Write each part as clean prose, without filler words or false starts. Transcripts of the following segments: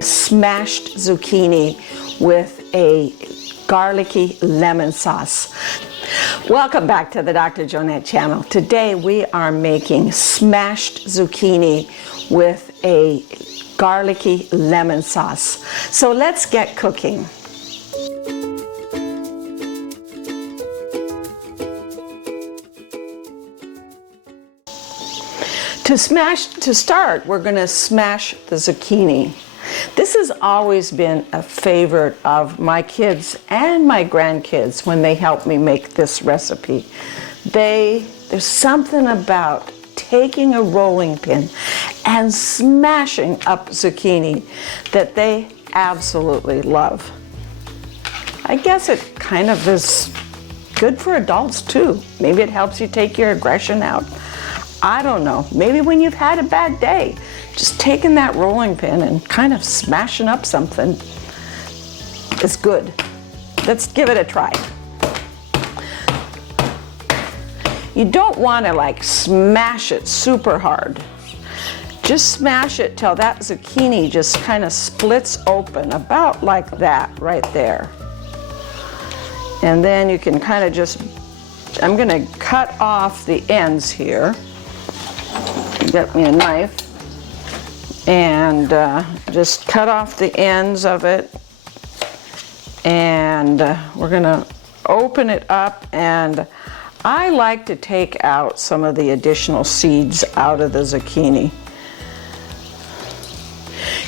Smashed zucchini with a garlicky lemon sauce. Welcome back to the Dr. Jonette channel. Today we are making smashed zucchini with a garlicky lemon sauce. So let's get cooking. To start, we're going to smash the zucchini. This has always been a favorite of my kids and my grandkids when they help me make this recipe. There's something about taking a rolling pin and smashing up zucchini that they absolutely love. I guess it kind of is good for adults too. Maybe it helps you take your aggression out. I don't know, maybe when you've had a bad day, just taking that rolling pin and kind of smashing up something is good. Let's give it a try. You don't want to like smash it super hard. Just smash it till that zucchini just kind of splits open, about like that right there. And then you can kind of just, I'm going to cut off the ends here. Get me a knife and just cut off the ends of it, and we're gonna open it up, and I like to take out some of the additional seeds out of the zucchini.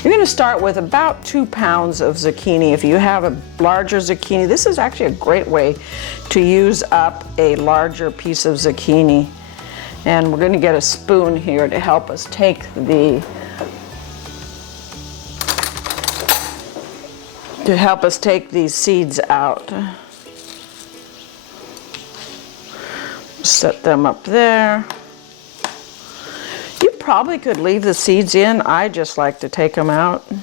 You're going to start with about 2 pounds of zucchini. If you have a larger zucchini, this is actually a great way to use up a larger piece of zucchini. And we're going to get a spoon here to help us take these seeds out. Set them up there. You probably could leave the seeds in. I just like to take them out. And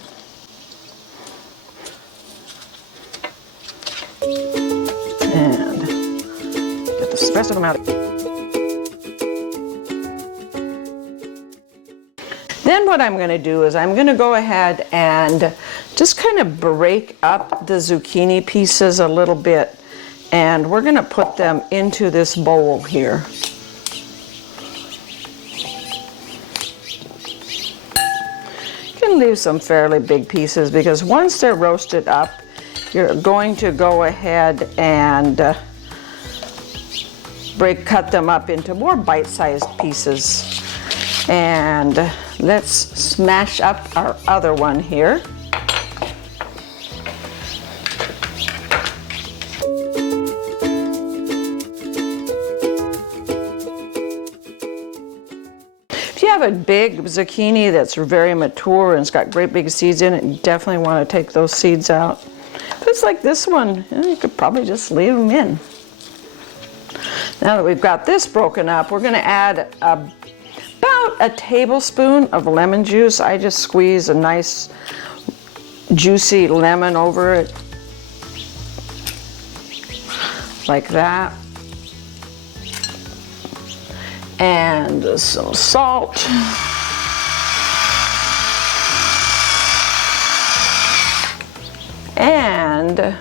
get the rest of them out. Then what I'm going to do is I'm going to go ahead and just kind of break up the zucchini pieces a little bit, and we're going to put them into this bowl here. You can leave some fairly big pieces because once they're roasted up, you're going to go ahead and cut them up into more bite-sized pieces. And let's smash up our other one here. If you have a big zucchini that's very mature and it's got great big seeds in it, you definitely want to take those seeds out. If it's like this one, you could probably just leave them in. Now that we've got this broken up, we're going to add about a tablespoon of lemon juice. I just squeeze a nice juicy lemon over it, like that. And some salt. And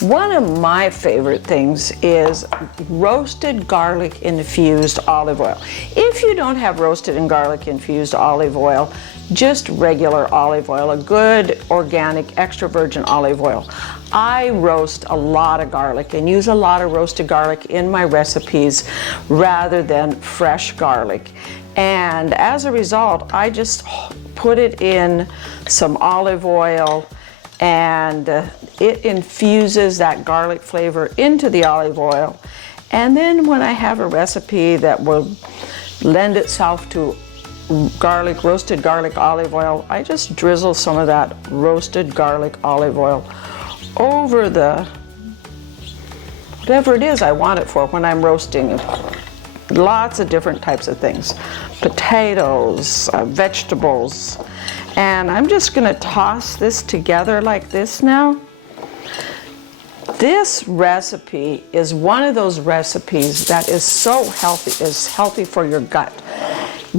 one of my favorite things is roasted garlic infused olive oil. If you don't have roasted and garlic infused olive oil, just regular olive oil, a good organic extra virgin olive oil. I roast a lot of garlic and use a lot of roasted garlic in my recipes rather than fresh garlic. And as a result, I just put it in some olive oil, and it infuses that garlic flavor into the olive oil. And then when I have a recipe that will lend itself to roasted garlic olive oil, I just drizzle some of that roasted garlic olive oil over the whatever it is I want it for when I'm roasting. Lots of different types of things, potatoes, vegetables. And I'm just going to toss this together like this now. This recipe is one of those recipes that is so healthy, is healthy for your gut.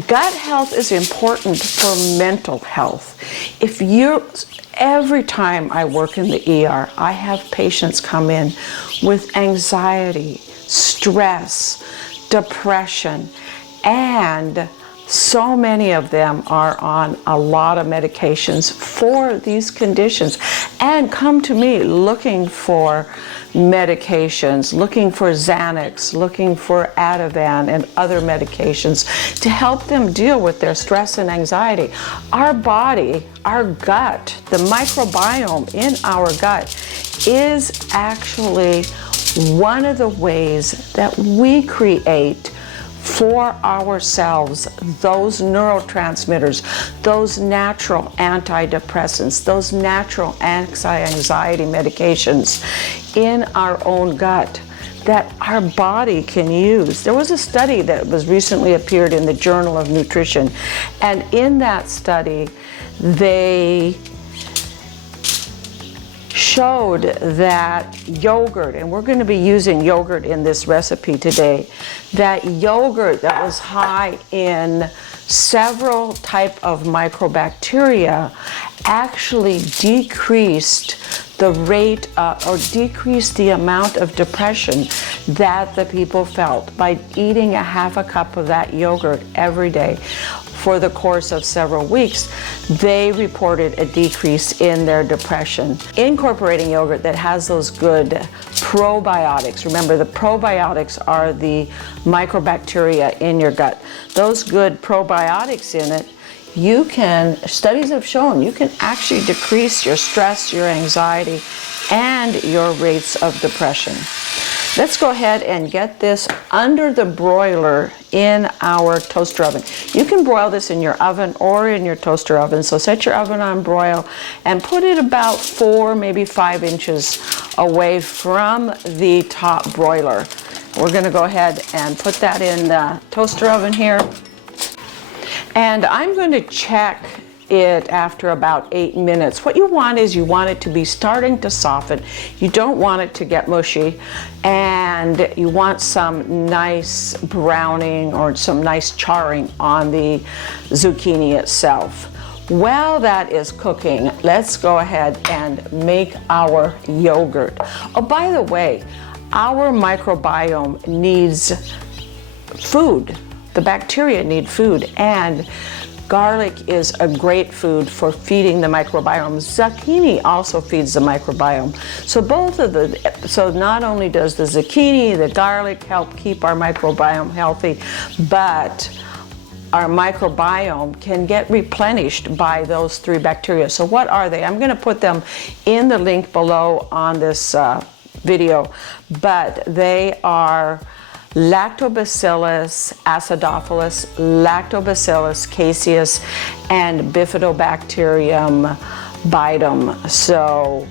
Gut health is important for mental health. Every time I work in the ER, I have patients come in with anxiety, stress, depression, and so many of them are on a lot of medications for these conditions and come to me looking for medications, looking for Xanax, looking for Ativan and other medications to help them deal with their stress and anxiety. Our body, our gut, the microbiome in our gut is actually one of the ways that we create for ourselves those neurotransmitters, those natural antidepressants, those natural anti-anxiety medications in our own gut that our body can use. There was a study that was recently appeared in the Journal of Nutrition, and in that study they showed that yogurt, and we're going to be using yogurt in this recipe today, that yogurt that was high in several type of microbacteria actually decreased the rate or decreased the amount of depression that the people felt by eating a half a cup of that yogurt every day. For the course of several weeks, they reported a decrease in their depression. Incorporating yogurt that has those good probiotics. Remember, the probiotics are the microbacteria in your gut. Those good probiotics in it, studies have shown, you can actually decrease your stress, your anxiety, and your rates of depression. Let's go ahead and get this under the broiler in our toaster oven. You can broil this in your oven or in your toaster oven. So set your oven on broil and put it about 4, maybe 5 inches away from the top broiler. We're going to go ahead and put that in the toaster oven here. And I'm going to check it after about 8 minutes. What you want is you want it to be starting to soften. You don't want it to get mushy, and you want some nice browning or some nice charring on the zucchini itself. While that is cooking, let's go ahead and make our yogurt. Oh, by the way, our microbiome needs food. The bacteria need food, and garlic is a great food for feeding the microbiome. Zucchini also feeds the microbiome. So not only does the zucchini, the garlic help keep our microbiome healthy, but our microbiome can get replenished by those 3 bacteria. So what are they? I'm going to put them in the link below on this video, but they are Lactobacillus acidophilus, Lactobacillus caseius, and Bifidobacterium bidem. So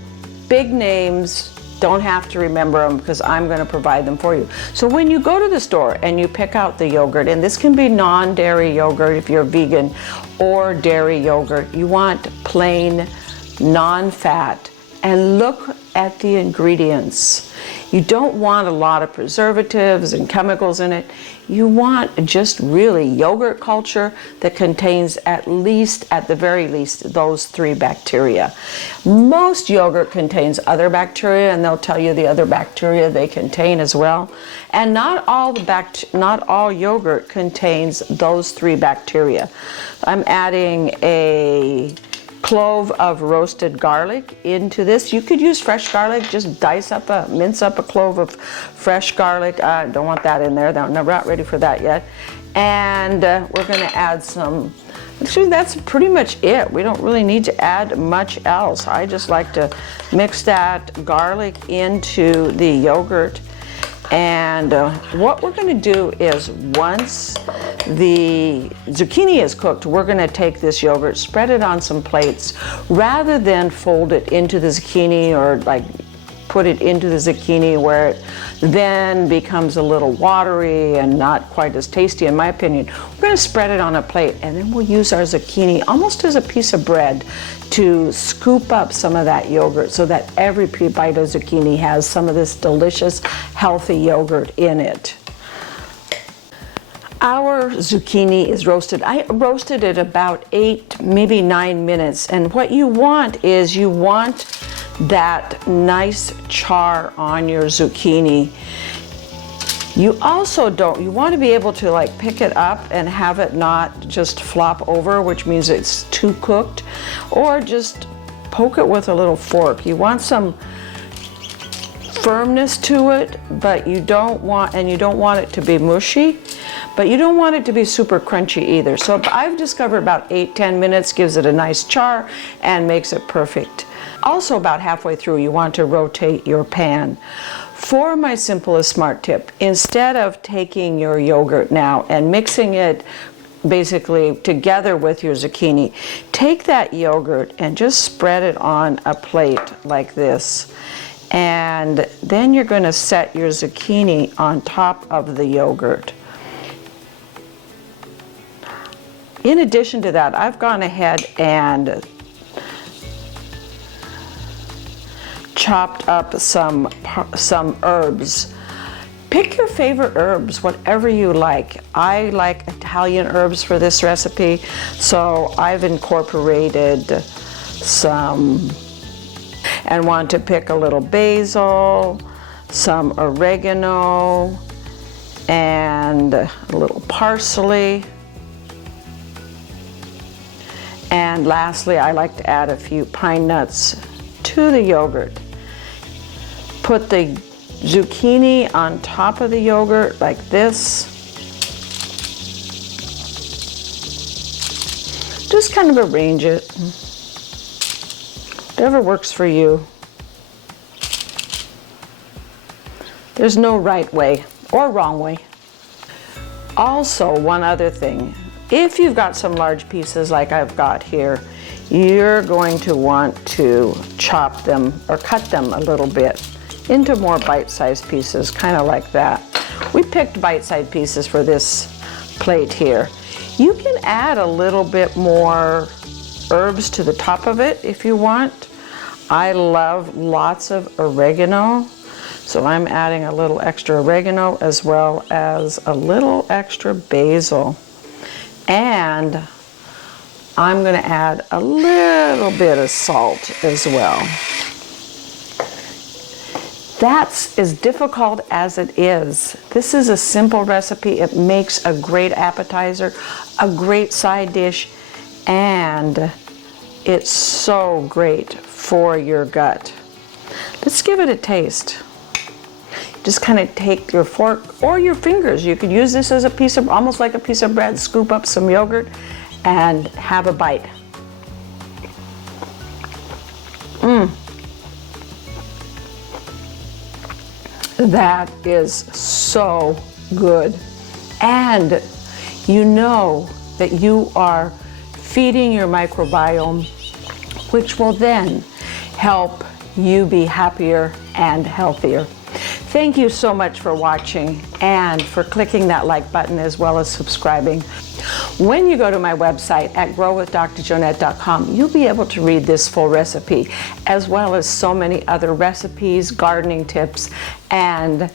big names, don't have to remember them because I'm going to provide them for you. So when you go to the store and you pick out the yogurt, and this can be non-dairy yogurt if you're vegan, or dairy yogurt, you want plain, non-fat, and look at the ingredients. You don't want a lot of preservatives and chemicals in it. You want just really yogurt culture that contains at the very least, those 3 bacteria. Most yogurt contains other bacteria, and they'll tell you the other bacteria they contain as well. And not all yogurt contains those 3 bacteria. I'm adding a clove of roasted garlic into this. You could use fresh garlic, just mince up a clove of fresh garlic. I don't want that in there, I'm not ready for that yet. And we're going to add actually that's pretty much it. We don't really need to add much else. I just like to mix that garlic into the yogurt. And what we're going to do is, once the zucchini is cooked, we're going to take this yogurt, spread it on some plates, rather than fold it into the zucchini or like put it into the zucchini where it then becomes a little watery and not quite as tasty, in my opinion. We're going to spread it on a plate, and then we'll use our zucchini almost as a piece of bread to scoop up some of that yogurt so that every bite of zucchini has some of this delicious, healthy yogurt in it. Our zucchini is roasted. I roasted it about 8, maybe 9 minutes. And what you want is you want that nice char on your zucchini. You also you want to be able to like pick it up and have it not just flop over, which means it's too cooked, or just poke it with a little fork. You want some firmness to it, but you don't want it to be mushy, but you don't want it to be super crunchy either. So I've discovered about 8-10 minutes gives it a nice char and makes it perfect. Also, about halfway through, you want to rotate your pan. For my simplest smart tip, instead of taking your yogurt now and mixing it basically together with your zucchini, take that yogurt and just spread it on a plate like this. And then you're going to set your zucchini on top of the yogurt. In addition to that, I've gone ahead and chopped up some herbs. Pick your favorite herbs, whatever you like. I like Italian herbs for this recipe, so I've incorporated some, and want to pick a little basil, some oregano, and a little parsley. And lastly, I like to add a few pine nuts to the yogurt. Put the zucchini on top of the yogurt like this. Just kind of arrange it. Whatever works for you. There's no right way or wrong way. Also, one other thing. If you've got some large pieces like I've got here, you're going to want to chop them or cut them a little bit into more bite-sized pieces, kind of like that. We picked bite-sized pieces for this plate here. You can add a little bit more herbs to the top of it if you want. I love lots of oregano, so I'm adding a little extra oregano as well as a little extra basil. And I'm going to add a little bit of salt as well. That's as difficult as it is. This is a simple recipe. It makes a great appetizer, a great side dish, and it's so great for your gut. Let's give it a taste. Just kind of take your fork or your fingers. You could use this as a piece of, almost like a piece of bread, scoop up some yogurt and have a bite. That is so good. And you know that you are feeding your microbiome, which will then help you be happier and healthier. Thank you so much for watching and for clicking that like button as well as subscribing. When you go to my website at growwithdrjoannette.com, you'll be able to read this full recipe as well as so many other recipes, gardening tips, and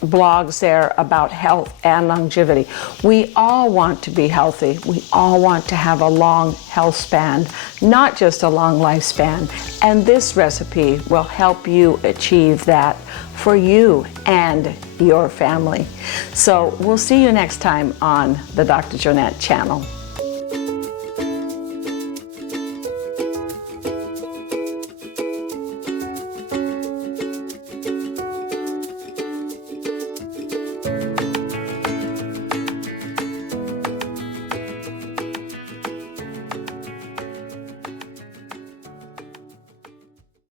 blogs there about health and longevity. We all want to be healthy. We all want to have a long health span, not just a long lifespan. And this recipe will help you achieve that for you and your family. So we'll see you next time on the Dr. Joannette channel.